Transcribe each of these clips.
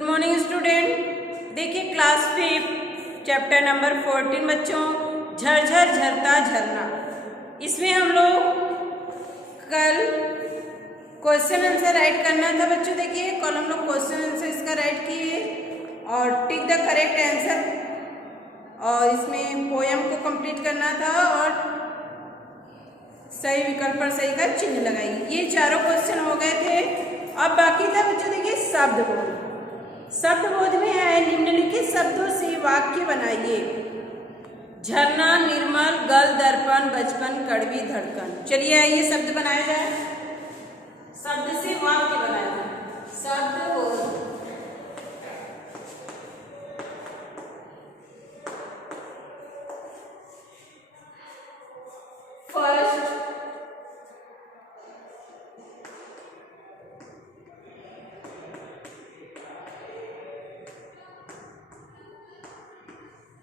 Good morning student. देखिए class 5 chapter number 14 बच्चों, झरझर झरता झरना। इसमें हम लोग कल क्वेश्चन आंसर राइट करना था बच्चों। देखिए कल हम लोग क्वेश्चन आंसर इसका राइट किए और टिक द करेक्ट आंसर, और इसमें पोयम को कंप्लीट करना था और सही विकल्प पर सही का चिन्ह लगाइए। ये चारों क्वेश्चन हो गए थे। अब बाकी था बच्चों देखिए शब्द बोध। शब्द बोध में है निम्नलिखित शब्दों से वाक्य बनाइए। झरना, निर्मल, गल, दर्पण, बचपन, कड़वी धड़कन। चलिए आइए शब्द बनाया जाए। शब्द से वाक्य बनाया जाए। शब्द बोध। फर्स्ट,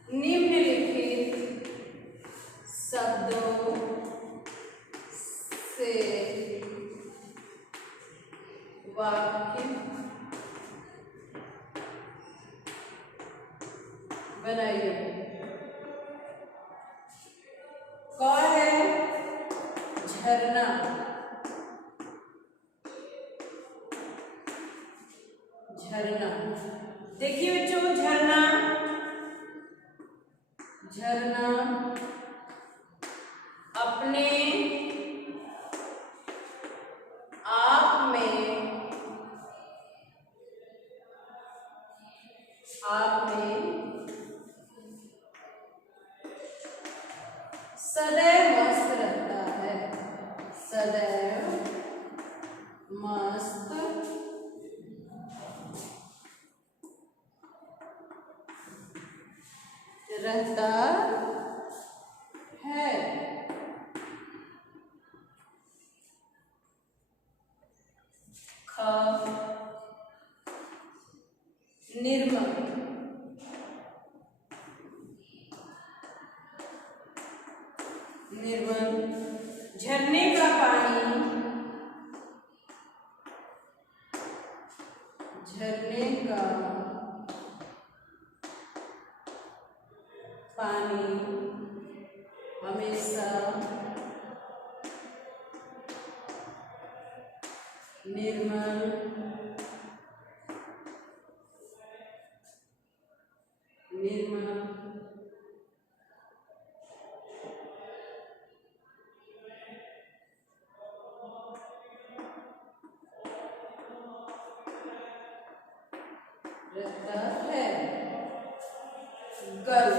निम्नलिखित शब्दों से वाक्य बनाइए। क है झरना, झरना। देखिए बच्चों झरना, झरना अपने आप में सदैव मस्त रहता है। सदैव मस्त रहता है। ख, निर्मल, निर्मल झरने का पानी, झरने का पानी हमेशा निर्मल निर्मल रहता है। गल,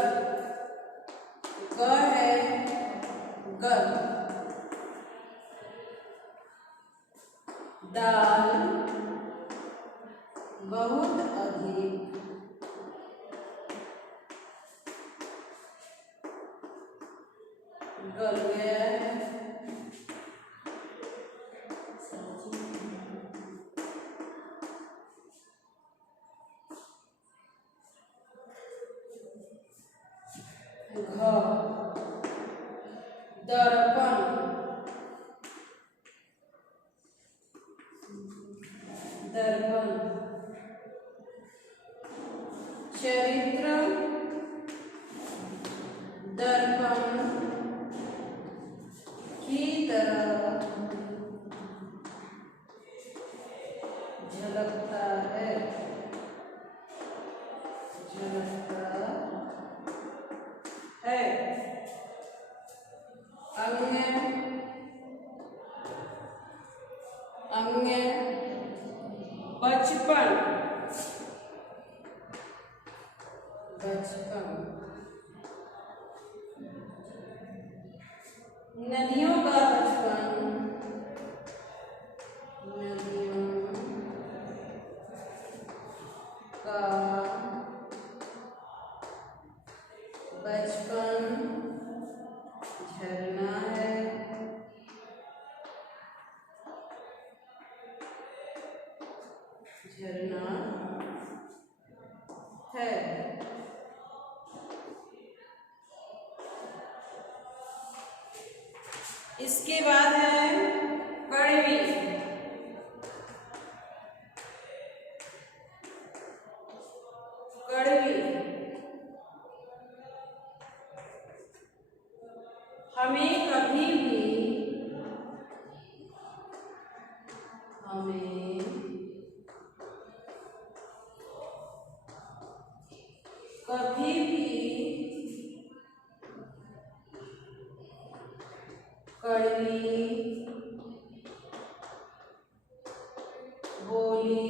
ग है गल। दाल, बहुत अधिक गल गया है। घ, दर्पण, दर्पण चरित्र, दर्पण की तरह झलकता है। झलकता है। अंग, अंग बचपन, बचपन नदियों का बचपन, नदियों का बचपन झरना है। झरना है। इसके बाद है कड़वी। कड़वी। हमें कभी भी कड़वी बोली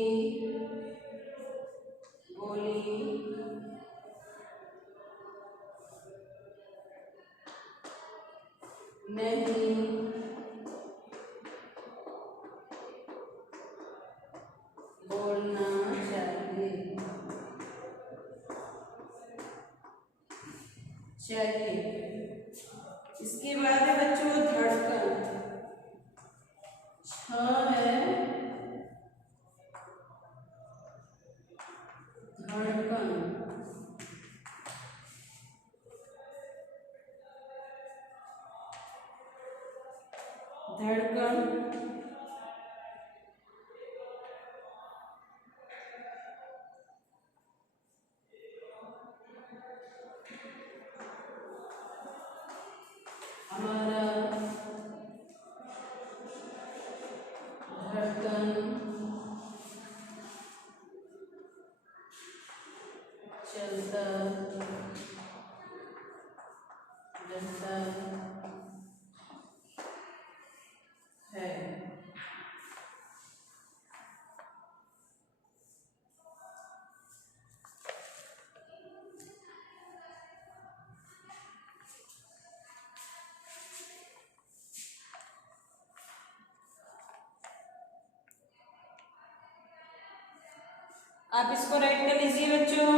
नहीं बोलना चाहिए। इसके बाद है बच्चों धड़कन। छ है धड़कन। हमारा धड़कन चलता रहता है। आप इसको राइट कर लीजिए बच्चों।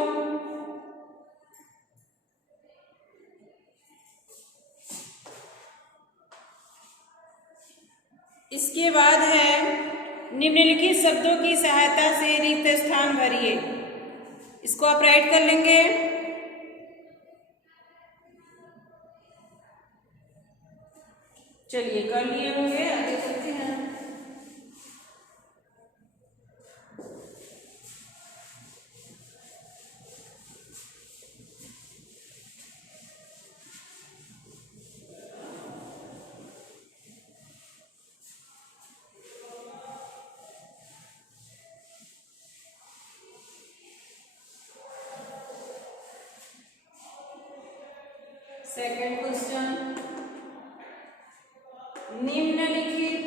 इसके बाद है निम्नलिखित शब्दों की सहायता से रिक्त स्थान भरिए। इसको आप राइट कर लेंगे। चलिए कर लिए होंगे, आगे चलते हैं। सेकंड क्वेश्चन, निम्नलिखित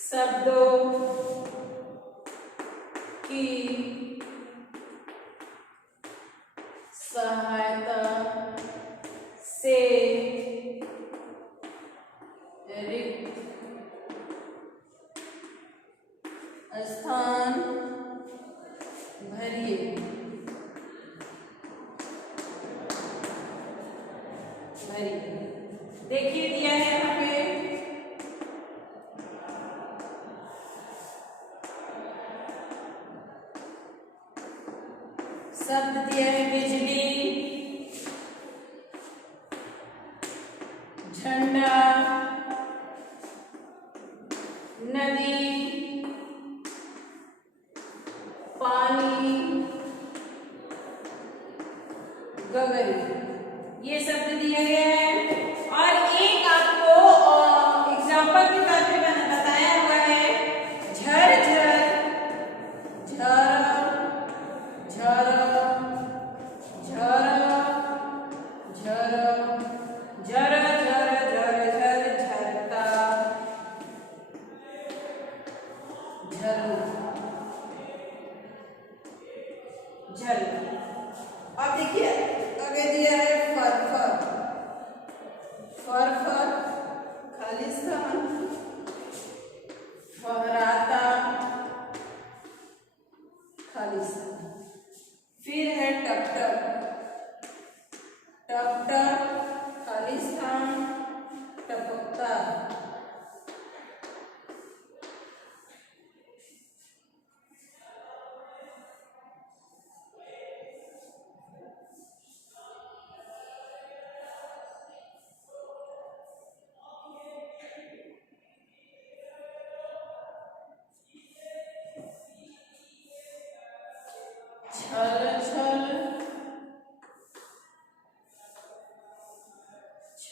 शब्दों की सहायता से रिक्त स्थान भरिए। देखिए दिया है यहाँ पे शब्द दिया है बिजली, झंडा, नदी, पानी, गगन, ये शब्द दिया गया है। और एक आपको एग्जाम्पल के तौर पे बताया हुआ है झर झर, झर झर, झर झर, झर झर झर झर, झरता, झरना, झरना। अब देखिए आगे दिया है फर फर, फर फर खालिस्तान, फहराता खालिस्तान। फिर है टप टप, टप टप खालिस्तान, टपकता।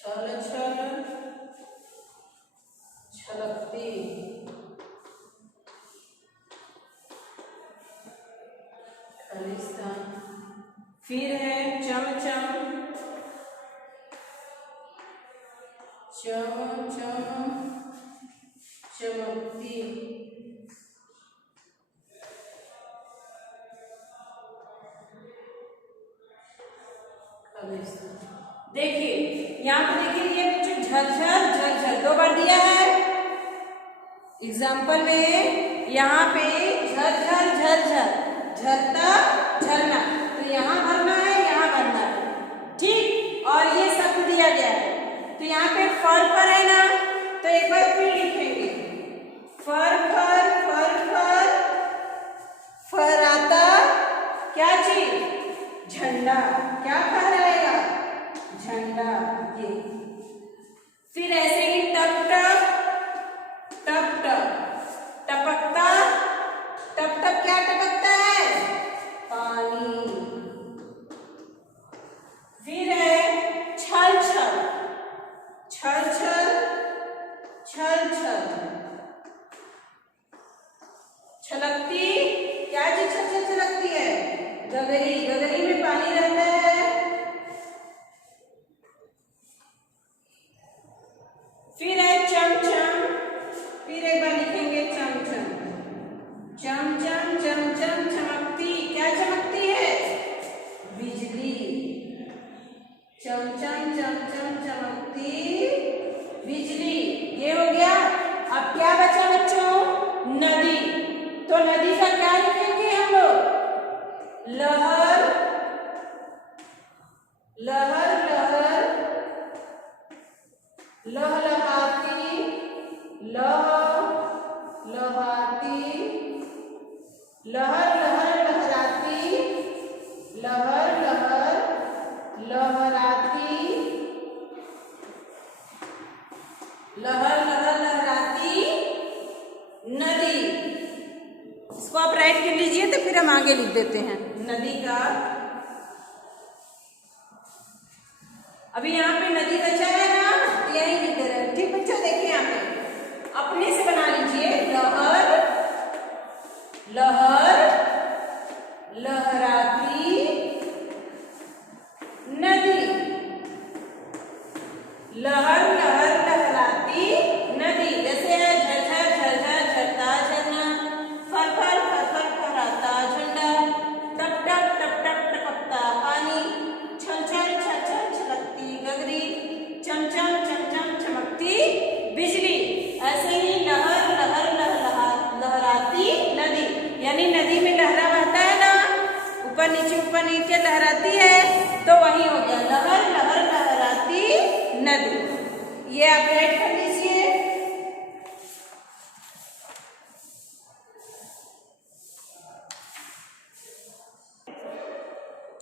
छल छल छलकती, खालिस्तान। फिर है चम चम चम चम चमकती, देखिए यहाँ पे देखिए ये बच्चों झरझर झरझर 2 बार दिया है एग्जाम्पल में। यहाँ पे झरझर झरझर, झरता झरना, तो यहाँ भरना है, यहाँ भरना है, ठीक। और ये शब्द दिया गया है, तो यहाँ पे फर पर है ना, तो एक बार फिर लिखेंगे फर फर फर फर, फहराता क्या चीज, झंडा, क्या फहराएगा, झंडा, ये। फिर ऐसे ही टप टप टप टप, टपकता, टप टप क्या टपकता है, पानी। फिर है छल छल छल छल छल छल, छलकती क्या चीज छल छल छलकती है, गगरी, गगरी में पानी रहता है। फिर है चम चम, फिर एक बार लिखेंगे चम चम, चम चम चम चम चमकती, क्या चमकती है, बिजली, चम चम चम चम चमकती बिजली, ये हो गया। अब क्या बचा बच्चों, नदी, तो नदी का क्या लिखेंगे हम लोग, लहर लहर लहर, लहलहाती, लह लहाती, लहर लहर लहराती, लहर लहर लहराती, लहर लहर लहराती नदी। इसको आप राइट कर लीजिए, तो फिर हम आगे लिख देते हैं नदी का। अभी यहाँ पे नदी बचा है ना, यही लिख दे रहे हैं, ठीक बच्चों। देखिए यहाँ पे अपने से बना लीजिए, लहर लहर लहराती नदी, लहर लहर लहराती नदी। जैसे है झरझर झरझर झरता झरना, फर फर फर फर फहराता झंडा, टप टप टप टप टपकता पानी, छल छल छल छल छलकती गगरी, चम चम चम चम चमकती बिजली। ऐसे ही लहर लहर लहराती नदी, यानी नदी में लहरा बहता है ना, ऊपर नीचे लहराती है, तो वही हो गया लहर लहर लहराती नदी। ये आप राइट कर लीजिए।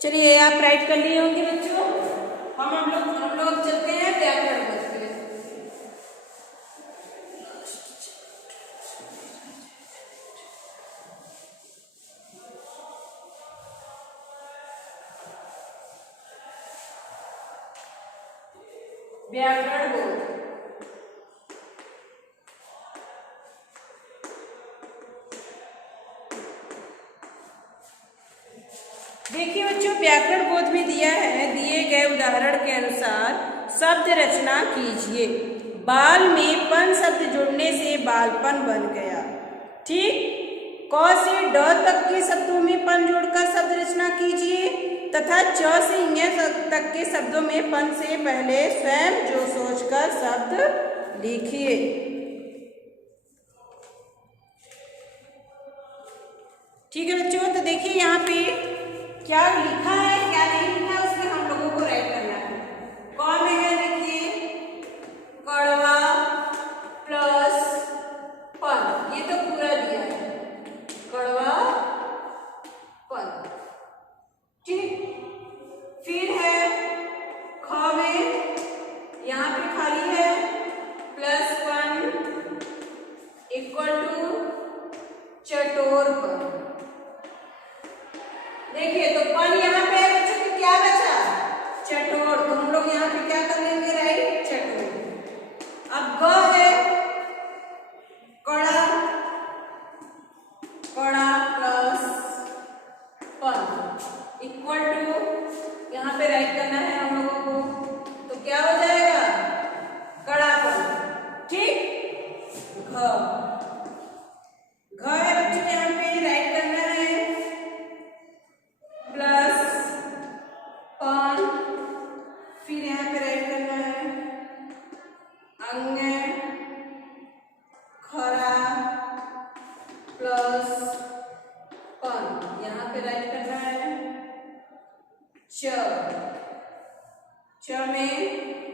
चलिए आप राइट कर लिए होंगे बच्चों। हम लोग चलते हैं व्याकरण बोध पे। व्याकरण बोध, देखिए बच्चों व्याकरण बोध में दिया है, दिए गए उदाहरण के अनुसार शब्द रचना कीजिए। बाल में पन शब्द जुड़ने से बालपन बन गया, ठीक। क से ड तक के शब्दों में पन जोड़कर शब्द रचना कीजिए, तथा च से ञ तक के शब्दों में पन से पहले स्वयं जो सोचकर शब्द लिखिए। ठीक है बच्चों, तो देखिए यहाँ पे क्या लिखा है क्या नहीं लिखा है, उसमें हम लोगों को राइट करना है। क में है देखिए कड़वा प्लस पन, ये तो पूरा दिया है, कड़वा पन, ठीक। फिर है ख में, यहाँ पे खाली है +1 = चटोर पर। देखिए तो पन यहाँ पे बच्चों की क्या बचा, राइट करना है अंग खरा प्लस पन, यहाँ पे राइट करना है च में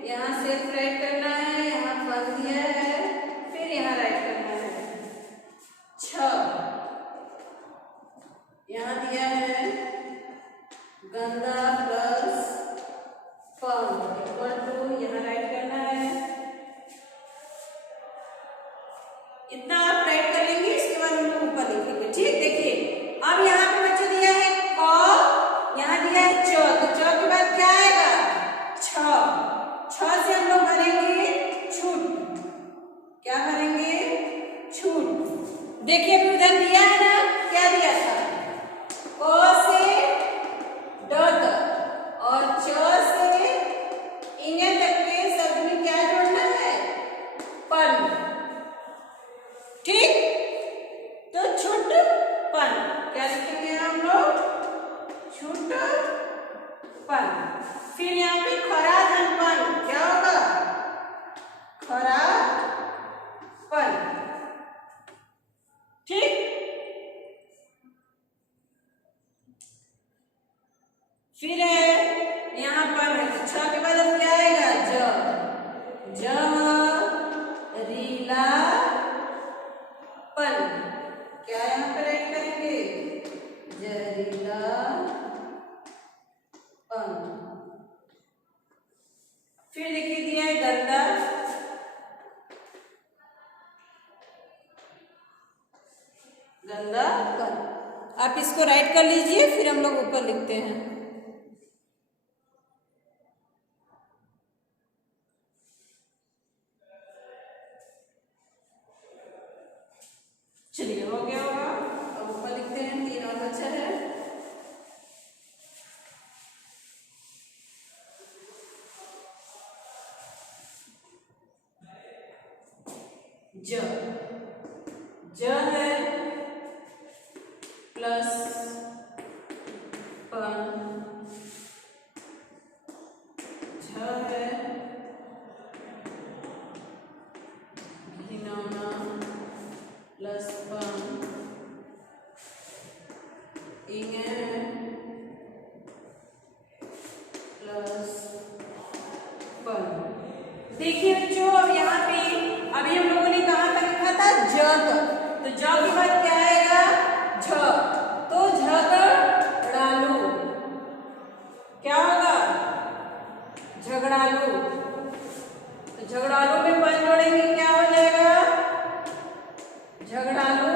यहाँ सिर्फ राइट करना है, यहाँ पन दिया है, फिर यहाँ राइट करना है छ, यहाँ दिया है गंदा प्लस पन इक्वल टू, यहाँ राइट करना है। इतना आप राइट कर लेंगे, इसके बाद हम लोग ऊपर लिखेंगे। ठीक, देखिए अब यहाँ पे बच्चे दिया है क, यहाँ दिया है च, तो च के बाद क्या आएगा छ, छ से हम लोग भरेंगे छूट, क्या भरेंगे छूट। देखिए अभी उधर दिया है ना, क्या दिया था क से ड तक और च से इंगे तक के शब्द में क्या जोड़ना है पन। ठीक, तो छुट पन क्या लिखेंगे हम लोग छुट पन। फिर यहाँ पे खरा धन पन क्या होगा खरा पन। ठीक, फिर है यहाँ पर छ के बाद अब क्या आएगा ज रीला पन, क्या यहाँ पे राइट करेंगे जरीला पन। फिर लिखी दिया है गंदा, गंदा पन। आप इसको राइट कर लीजिए, फिर हम लोग ऊपर लिखते हैं। चलिए हो गया होगा, अब ऊपर लिखते हैं, तीन और बचा है ज है प्लस पन, झ है घिनौना प्लस पन, इंग प्लस पन। देखिए बच्चों अब यहाँ पे अभी हम लोगों ने कहाँ तक लिखा था ज तक, तो ज के बाद क्या आएगा झ, तो झगड़ालू क्या होगा झगड़ालू, तो झगड़ालू में पन जोड़ेंगे क्या हो जाएगा झगड़ालू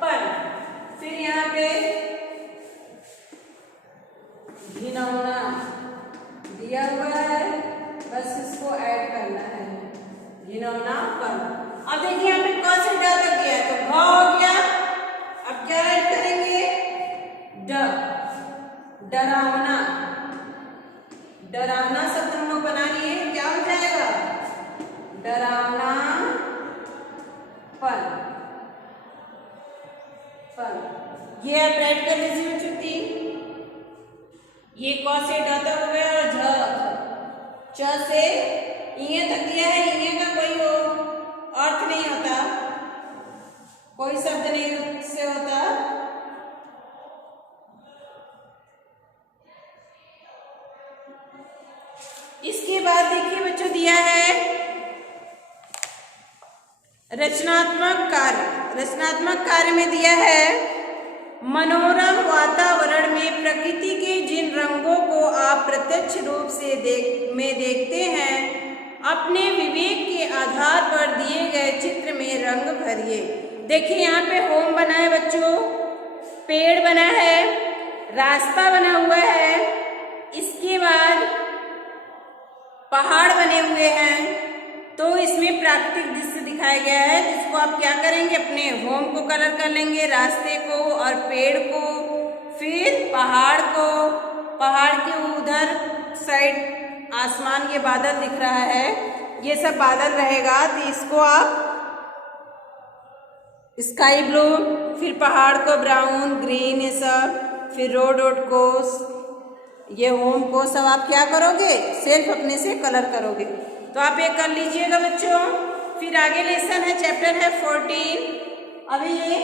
पन। फिर यहाँ पे घिनौना दिया हुआ है, बस इसको ऐड करना है घिनौना पन। अब देखिए यहाँ पे क से ड तक दिया है, तो घ हो गया, अब क्या ऐड करेंगे ड, डरावना, डरावना शब्द हम लोग बना लिए, क्या हो जाएगा डरावना पन, पन। ये आप ऐड कर लीजिए बच्चों तीन, ये क से ड तक हो गया और च से इंगे तक दिया है, इंगे का कोई अर्थ नहीं होता, कोई शब्द नहीं से होता। इसके बाद देखिए बच्चों दिया है रचनात्मक कार्य। रचनात्मक कार्य में दिया है मनोरम वातावरण में प्रकृति के जिन रंगों को आप प्रत्यक्ष रूप से देखते हैं, अपने विवेक के आधार पर दिए गए चित्र में रंग भरिए। देखिए यहाँ पे होम बना है बच्चों, पेड़ बना है, रास्ता बना हुआ है, इसके बाद पहाड़ बने हुए हैं, तो इसमें प्राकृतिक दृश्य दिखाया गया है, जिसको आप क्या करेंगे अपने होम को कलर कर लेंगे, रास्ते को और पेड़ को, फिर पहाड़ को, पहाड़ के उधर साइड आसमान ये बादल दिख रहा है, ये सब बादल रहेगा, तो इसको आप स्काई ब्लू, फिर पहाड़ को ब्राउन ग्रीन ये सब, फिर रोड को ये होम को सब आप क्या करोगे, सेल्फ अपने से कलर करोगे। तो आप ये कर लीजिएगा बच्चों। फिर आगे लेसन है, चैप्टर है 14। अभी ये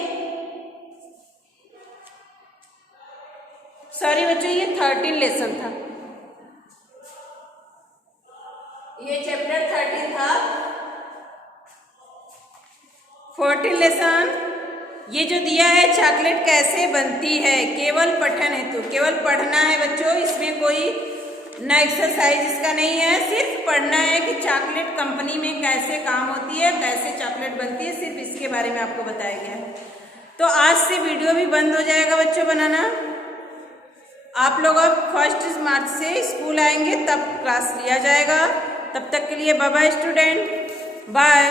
सॉरी बच्चों, ये 13 लेसन था, ये चैप्टर 13 था। 14 लेसन ये जो दिया है, चॉकलेट कैसे बनती है, केवल पठन हेतु, केवल पढ़ना है बच्चों। इसमें कोई ना एक्सरसाइज इसका नहीं है, सिर्फ पढ़ना है कि चॉकलेट कंपनी में कैसे काम होती है, कैसे चॉकलेट बनती है, सिर्फ इसके बारे में आपको बताया गया है। तो आज से वीडियो भी बंद हो जाएगा बच्चों बनाना। आप लोग अब 1 मार्च से स्कूल आएंगे तब क्लास लिया जाएगा। तब तक के लिए बाय बाय स्टूडेंट, बाय।